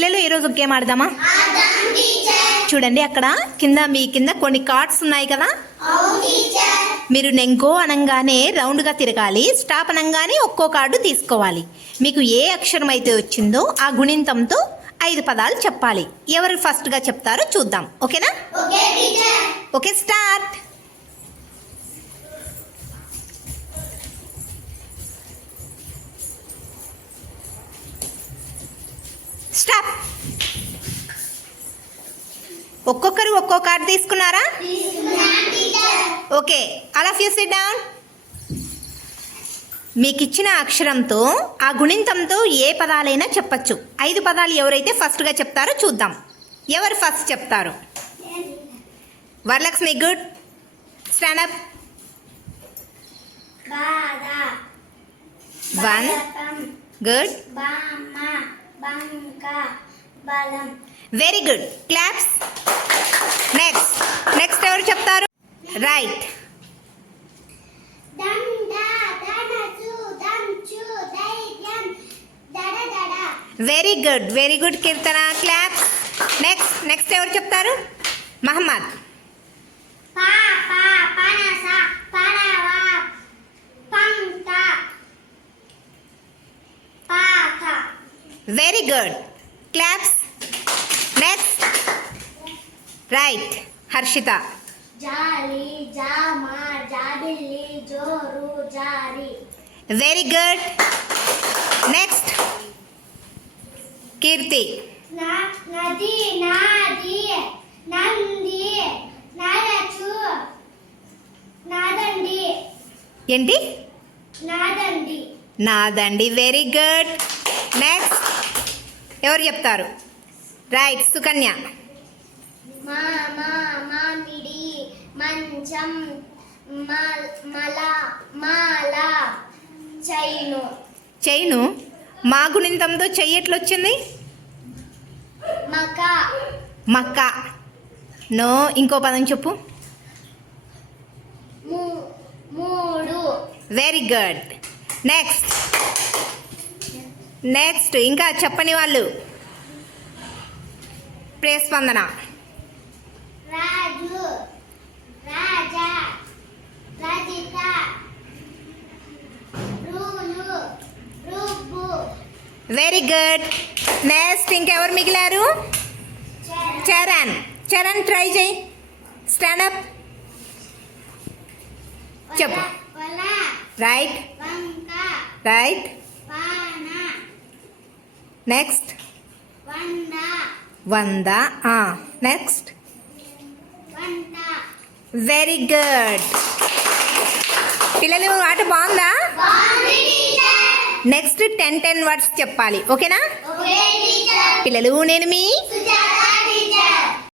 పిల్లలు ఈరోజు గేమ్ ఆడదామా? చూడండి, అక్కడ మీ కింద కొన్ని కార్డ్స్ ఉన్నాయి కదా. మీరు నేను గో అనగానే రౌండ్గా తిరగాలి, స్టాప్ అనగానే ఒక్కో కార్డు తీసుకోవాలి. మీకు ఏ అక్షరం అయితే వచ్చిందో ఆ గుణింతంతో 5 పదాలు చెప్పాలి. ఎవరు ఫస్ట్గా చెప్తారో చూద్దాం. ఓకేనా? Okay, start. స్టాప్. ఒక్కొక్కరు ఒక్కో కార్డు తీసుకున్నారా? Okay, all of you SIT down. మీకు ఇచ్చిన అక్షరంతో ఆ గుణింతంతో ఏ పదాలైనా చెప్పచ్చు. 5 పదాలు ఎవరైతే ఫస్ట్గా చెప్తారో చూద్దాం. ఎవరు ఫస్ట్ చెప్తారు? Varalakshmi, good. Stand up. 1 good. Very good. Claps. Next ఎవరు చెప్తారు? Right. Very good Keerthana. Claps. Next ఎవరు చెప్తారు? Mohammed. Very good. Claps. Next. Right. Harshitha. జాలి, జామా, జాబిల్లి, జోరు, జారి. Very good. నెక్స్ట్. కీర్తి. నది, నాది, నంది, నరచు, నాదండి. ఏంటి? నాదండి. Very good. నెక్స్ట్ ఎవరు చెప్తారు? రైట్. సుకన్య. మామిడి, మంచం, మాల, చైను. మా గుణింతంతో చెయ్యి ఎట్లొచ్చింది? మక్క. నో, ఇంకో పదం చెప్పు. మూడు. Very good. నెక్స్ట్ ఇంకా చెప్పని వాళ్ళు. ప్రియస్పందన. రాజు, రాజా, రజిత, రూలు, రూపు. Very good. నెక్స్ట్ ఇంకెవరు మిగిలారు? చరణ్ ట్రై చేయి. Stand up. చెప్పు. Right. Next. 100. Next. Very good. పిల్లలు ఆట బాగుందా? నెక్స్ట్ 10 వర్డ్స్ చెప్పాలి. ఓకేనా పిల్లలు? నేను మీ